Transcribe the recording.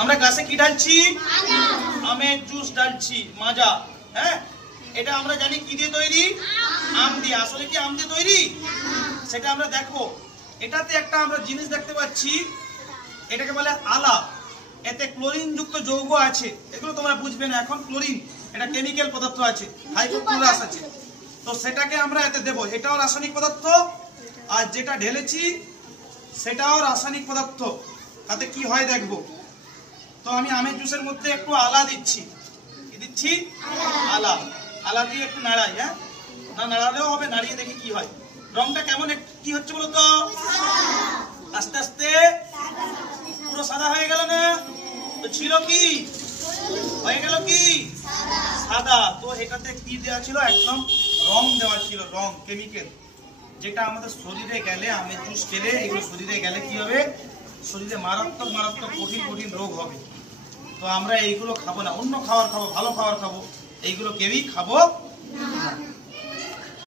আমরা গ্লাসে কি ঢালছি? আমের জুস ঢালছি, মাজা। হ্যাঁ, এটা আমরা জানি কি দিয়ে তৈরি? আম দিয়ে। আসলে কি আম দিয়ে তৈরি? সেটা আমরা দেখবো। এটাতে একটা আমরা জিনিস দেখতে পাচ্ছি, এটাকে বলে আলা। এতে ক্লোরিন যুক্ত যৌগ আছে, এগুলো তোমরা বুঝবে না এখন। ক্লোরিন এটা কেমিক্যাল পদার্থ আছে, হাইড্রোক্লোরাস আছে, তো সেটাকে আমরা এতে দেবো। এটাও রাসায়নিক পদার্থ, আর যেটা ঢেলেছি সেটাও রাসায়নিক পদার্থ। তাতে কি হয় দেখবো। তো আমি আমের জুসের মধ্যে একটু আলা দিচ্ছি। কি দিচ্ছি? আলা। আলা দিয়ে একটু নাড়াই। হ্যাঁ, না নাড়ালেও হবে, নাড়িয়ে দেখি কি হয়। রংটা কেমন কি হচ্ছে বলতো? আস্তে আস্তে পুরো সাদা হয়ে গেল না? তো ছিল কি? হয়ে গেল কি? সাদা। তো এটাতে কি দেওয়া ছিল? একদম রং দেওয়া ছিল, রং, কেমিক্যাল, যেটা আমাদের শরীরে গেলে, আমের জুস খেলে এগুলো শরীরে গেলে কি হবে? শরীরে মারাত্মক মারাত্মক কঠিন কঠিন রোগ হবে। তো আমরা এইগুলো খাবো না, অন্য খাবার খাবো, ভালো খাবার খাবো, এইগুলো কেউই খাবো